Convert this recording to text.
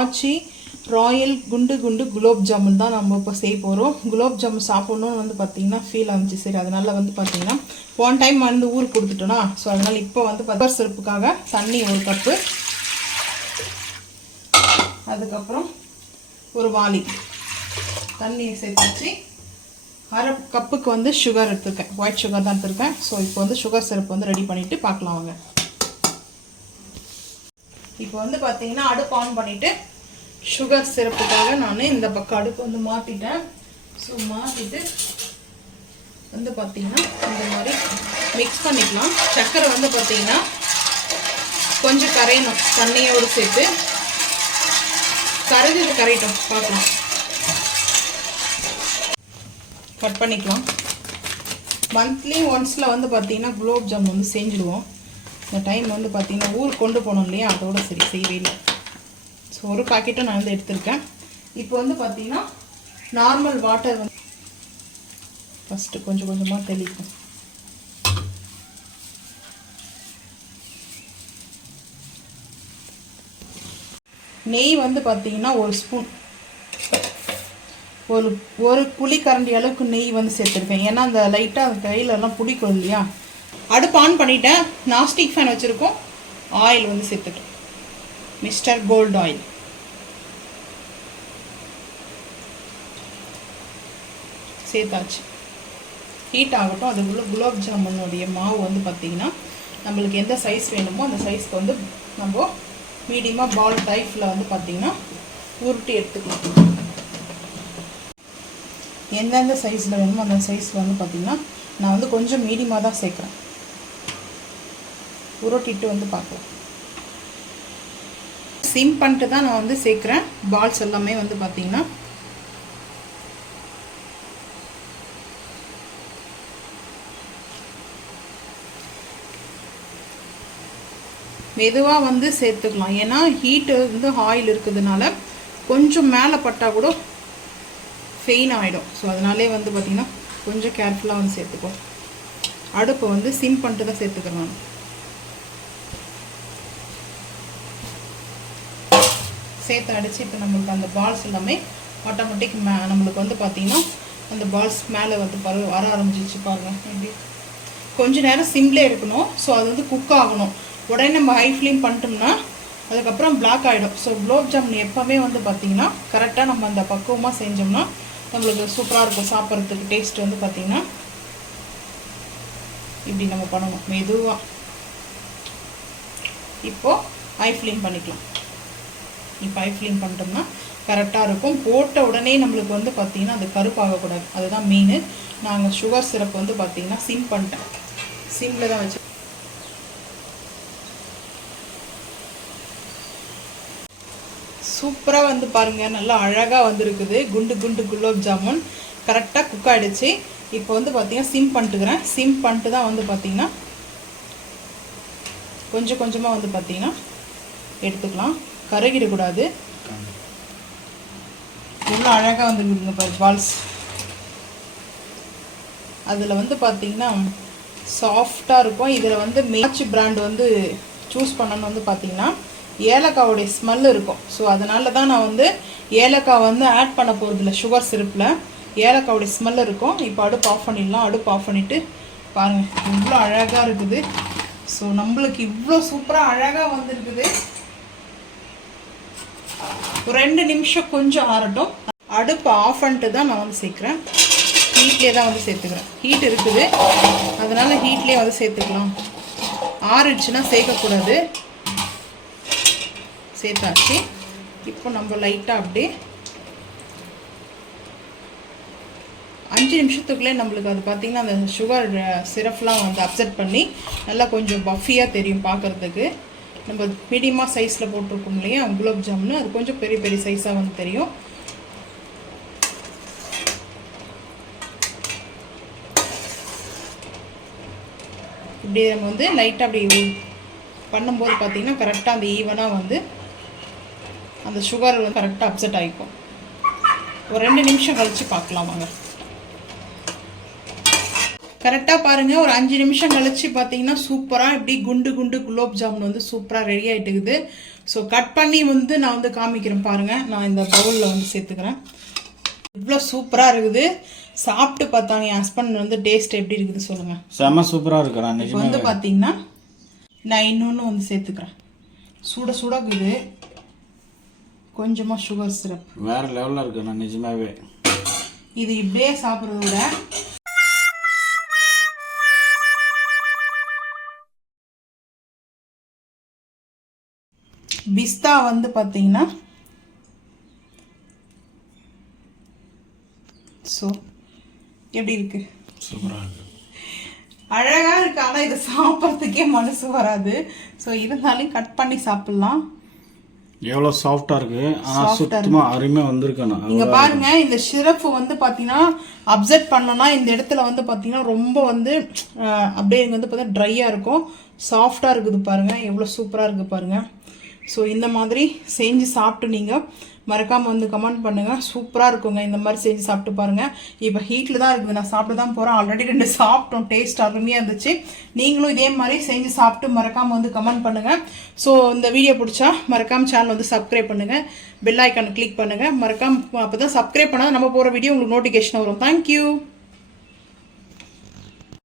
ஆச்சி Royal குண்டு குண்டு குலோப் ஜாமுன் தான் நம்ம இப்போ செய்ய போகிறோம். குலோப் ஜாமுன் சாப்பிட்ணுன்னு வந்து பார்த்திங்கன்னா ஃபீல் ஆச்சு. சரி, அதனால் வந்து பார்த்திங்கன்னா போன டைம் வந்து ஊருக்கு கொடுத்துட்டோன்னா, ஸோ அதனால் இப்போ வந்து பட்டர் சிரப்புக்காக தண்ணி 1 கப்பு, அதுக்கப்புறம் ஒரு வாளி தண்ணியை சேர்த்து 1/2 கப்புக்கு வந்து சுகர் எடுத்துருக்கேன். ஒயிட் சுகர் தான் எடுத்துருக்கேன். ஸோ இப்போ வந்து சுகர் சிரப் வந்து ரெடி பண்ணிவிட்டு பார்க்கலாம் வாங்க. இப்போ வந்து பார்த்திங்கன்னா அடுப்பு ஆன் பண்ணிவிட்டு சுகர் சிரப்புக்காக நான் இந்த பக்கம் அடுப்பு வந்து மாற்றிட்டேன். ஸோ மாற்றிட்டு வந்து பார்த்திங்கன்னா இந்த மாதிரி மிக்ஸ் பண்ணிக்கலாம். சர்க்கரை வந்து பார்த்திங்கன்னா கொஞ்சம் கரையணும், தண்ணியோடு சேர்த்து கரையட்டும் பார்க்கலாம். கட் பண்ணிக்கலாம். மந்த்லி ஒன்ஸில் வந்து பார்த்திங்கன்னா குலோப் ஜாமுன் வந்து செஞ்சுடுவோம். இந்த டைம் வந்து பார்த்திங்கன்னா ஊருக்கு கொண்டு போனோம் இல்லையா, அதோட சரி செய்யவே இல்லை. ஸோ ஒரு பாக்கெட்டும் நான் வந்து எடுத்திருக்கேன். இப்போ வந்து பார்த்திங்கன்னா நார்மல் வாட்டர் வந்து ஃபஸ்ட்டு கொஞ்சம் கொஞ்சமாக தெளிக்கும். நெய் வந்து பார்த்திங்கன்னா 1 ஸ்பூன், ஒரு புளிக்கரண்டி அளவுக்கு நெய் வந்து சேர்த்துருக்கேன். ஏன்னா அந்த லைட்டாக அந்த கையிலெல்லாம் பிடிக்கும் இல்லையா. அடுப்பு ஆன் பண்ணிட்டேன். நாஸ்டிக் ஃபேன் வச்சுருக்கோம். ஆயில் வந்து சேர்த்துட்டேன். மிஸ்டர் கோல்ட் ஆயில் சேர்த்தாச்சு. ஹீட் ஆகட்டும். அதுக்குள்ளே குலோப் ஜாமுனுடைய மாவு வந்து பார்த்திங்கன்னா நம்மளுக்கு எந்த சைஸ் வேணுமோ அந்த சைஸ்க்கு வந்து நம்ம மீடியமாக பால் டைப்பில் வந்து பார்த்திங்கன்னா உருட்டி எடுத்துக்கலாம். எந்தெந்த சைஸில் வேணுமோ அந்த சைஸில் வந்து பார்த்திங்கன்னா நான் வந்து கொஞ்சம் மீடியமாக தான் சேர்க்குறேன். உருட்டிட்டு வந்து பார்க்கலாம். சிம் பண்ணிட்டு தான் நான் வந்து சேர்க்குறேன். பால்ஸ் எல்லாமே வந்து பார்த்திங்கன்னா மெதுவாக வந்து சேர்த்துக்கலாம். ஏன்னா ஹீட்டு வந்து ஆயில் இருக்கிறதுனால கொஞ்சம் மேலே பட்டால் கூட ஃபெயின் ஆகிடும். ஸோ அதனாலே வந்து பார்த்திங்கன்னா கொஞ்சம் கேர்ஃபுல்லாக வந்து சேர்த்துக்கோ. அடுப்பை வந்து சிம் பண்ணிட்டு தான் சேர்த்துக்கிறேன் நான். சேர்த்து அடித்து இப்போ நம்மளுக்கு அந்த பால்ஸ் எல்லாமே ஆட்டோமேட்டிக் நம்மளுக்கு வந்து பார்த்திங்கன்னா அந்த பால்ஸ் மேலே வந்து வர ஆரம்பிச்சிச்சு பாருங்கள். இப்படி கொஞ்சம் நேரம் சிம்லேயே இருக்கணும். ஸோ அது வந்து குக் ஆகணும். உடனே நம்ம ஹை ஃப்ளேம் பண்ணிட்டோம்னா அதுக்கப்புறம் பிளாக் ஆகிடும். ஸோ குலோப் ஜாமுன் எப்போவுமே வந்து பார்த்திங்கன்னா கரெக்டாக நம்ம அந்த பக்குவமாக செஞ்சோம்னா நம்மளுக்கு சூப்பராக இருக்கும் சாப்பிட்றதுக்கு. டேஸ்ட் வந்து பார்த்திங்கன்னா இப்படி நம்ம பண்ணணும் மெதுவாக. இப்போது ஹை ஃப்ளேம் பண்ணிக்கலாம். இப்போ ஹை ஃப்ளேம் பண்ணிட்டோம்னா கரெக்டாக இருக்கும். போட்ட உடனே நம்மளுக்கு வந்து பார்த்திங்கன்னா அது கருப்பாகக்கூடாது. அதுதான் மெயின். நாங்கள் சுகர் சிரப் வந்து பார்த்திங்கன்னா சிம் பண்ணிட்டேன். சிம்மில் தான் வச்சு சூப்பராக வந்து பாருங்கள், நல்லா அழகாக வந்துருக்குது. குண்டு குண்டு குலோப் ஜாமுன் கரெக்டாக குக் ஆகிடுச்சு. இப்போ வந்து பார்த்திங்கன்னா சிம் பண்ணிட்டுக்கிறேன். சிம் பண்ணிட்டு தான் வந்து பார்த்திங்கன்னா கொஞ்சம் கொஞ்சமாக வந்து பார்த்திங்கன்னா எடுத்துக்கலாம். கருகிடக்கூடாது. எவ்வளோ அழகாக வந்துருக்குதுங்க பாரு பால்ஸ். அதில் வந்து பார்த்திங்கன்னா சாஃப்டாக இருக்கும். இதில் வந்து மேட்ச் பிராண்ட் வந்து சூஸ் பண்ணணும்னு வந்து பார்த்திங்கன்னா ஏலக்காவுடைய ஸ்மெல் இருக்கும். ஸோ அதனால தான் நான் வந்து ஏலக்காய் வந்து ஆட் பண்ண போகிறதில்ல சுகர் சிரப்பில். ஏலக்காவுடைய ஸ்மெல் இருக்கும். இப்போ அடுப்பு ஆஃப் பண்ணிடலாம். அடுப்பு ஆஃப் பண்ணிவிட்டு பாருங்கள் இவ்வளோ அழகாக இருக்குது. ஸோ நம்மளுக்கு இவ்வளோ சூப்பராக அழகாக வந்துருக்குது. ஒரு 2 நிமிஷம் கொஞ்சம் ஆறட்டும். அடுப்பு ஆஃப் பண்ணிட்டு தான் நான் வந்து சேர்க்குறேன். ஹீட்லேயே தான் வந்து சேர்த்துக்கிறேன். ஹீட் இருக்குது, அதனால் ஹீட்லேயே வந்து சேர்த்துக்கலாம். ஆறிடுச்சுன்னா சேர்க்கக்கூடாது. சேர்த்தாச்சு. இப்போ நம்ம லைட்டாக அப்படியே 5 நிமிஷத்துக்குள்ளே நம்மளுக்கு அது பார்த்திங்கன்னா அந்த சுகர் சிரப்லாம் வந்து அப்செட் பண்ணி நல்லா கொஞ்சம் பஃபியாக தெரியும் பார்க்குறதுக்கு. நம்ம மீடியமாக சைஸில் போட்டிருக்கோம் இல்லையா குலோப் ஜாமுன், அது கொஞ்சம் பெரிய பெரிய சைஸாக வந்து தெரியும். இப்படி நம்ம வந்து லைட்டாக அப்படி பண்ணும்போது பார்த்திங்கன்னா கரெக்டாக அந்த ஈவனாக வந்து அந்த சுகர் வந்து கரெக்டாக அப்செட் ஆகிக்கும். ஒரு 2 நிமிஷம் கழித்து பார்க்கலாம் வாங்க. கரெக்டாக பாருங்கள், ஒரு 5 நிமிஷம் கழிச்சு பார்த்தீங்கன்னா சூப்பராக இப்படி குண்டு குண்டு குலோப் ஜாமுன் வந்து சூப்பராக ரெடி ஆகிட்டுக்குது. ஸோ கட் பண்ணி வந்து நான் வந்து காமிக்கிறேன் பாருங்கள். நான் இந்த பவுலில் வந்து சேர்த்துக்கிறேன். இவ்வளோ சூப்பராக இருக்குது. சாப்பிட்டு பார்த்தாங்க என் ஹஸ்பண்ட் வந்து டேஸ்ட் எப்படி இருக்குது சொல்லுங்கள். செம்ம சூப்பராக இருக்கிறேன். இப்போ வந்து பார்த்தீங்கன்னா நான் இன்னொன்று வந்து சேர்த்துக்கிறேன். சுட இருக்குது, கொஞ்சமாக சுகர் சிரப். வேறு லெவலில் இருக்கு. நான் நிஜமாவே இது இப்படியே சாப்பிட்றத விட பிஸ்தா வந்து பார்த்தீங்கன்னா ஸோ எப்படி இருக்கு? சூப்பராக இருக்கு, அழகாக இருக்கு. ஆனால் இதை சாப்பிட்றதுக்கே மனசு வராது. ஸோ இருந்தாலும் கட் பண்ணி சாப்பிட்லாம். எவ்வளோ சாஃப்டாக இருக்கு. ஆனால் சுத்தமாக அருமையாக வந்திருக்கேன். நீங்கள் பாருங்க, இந்த சிரப்பு வந்து பார்த்தீங்கன்னா அப்சர்வ் பண்ணோன்னா இந்த இடத்துல வந்து பார்த்தீங்கன்னா ரொம்ப வந்து அப்படியே இங்கே வந்து பார்த்தீங்கன்னா ட்ரையாக இருக்கும். சாஃப்டாக இருக்குது பாருங்கள், எவ்வளோ சூப்பராக இருக்குது பாருங்கள். ஸோ இந்த மாதிரி செஞ்சு சாப்பிட்டு நீங்கள் மறக்காமல் வந்து கமெண்ட் பண்ணுங்கள். சூப்பராக இருக்குங்க. இந்த மாதிரி செஞ்சு சாப்பிட்டு பாருங்கள். இப்போ ஹீட்டில் தான் இருக்குது, நான் சாப்பிட்டு தான் போகிறேன். ஆல்ரெடி 2 சாப்பிட்டோம், டேஸ்ட் அருமையாக இருந்துச்சு. நீங்களும் இதே மாதிரி செஞ்சு சாப்பிட்டு மறக்காமல் வந்து கமெண்ட் பண்ணுங்கள். ஸோ இந்த வீடியோ பிடிச்சா மறக்காமல் சேனல் வந்து சப்ஸ்கிரைப் பண்ணுங்கள், பெல் ஐக்கானை கிளிக் பண்ணுங்கள். மறக்காமல் அப்போ தான் சப்ஸ்கிரைப் பண்ணால் நம்ம போகிற வீடியோ உங்களுக்கு நோட்டிஃபிகேஷன் வரும். தேங்க்யூ.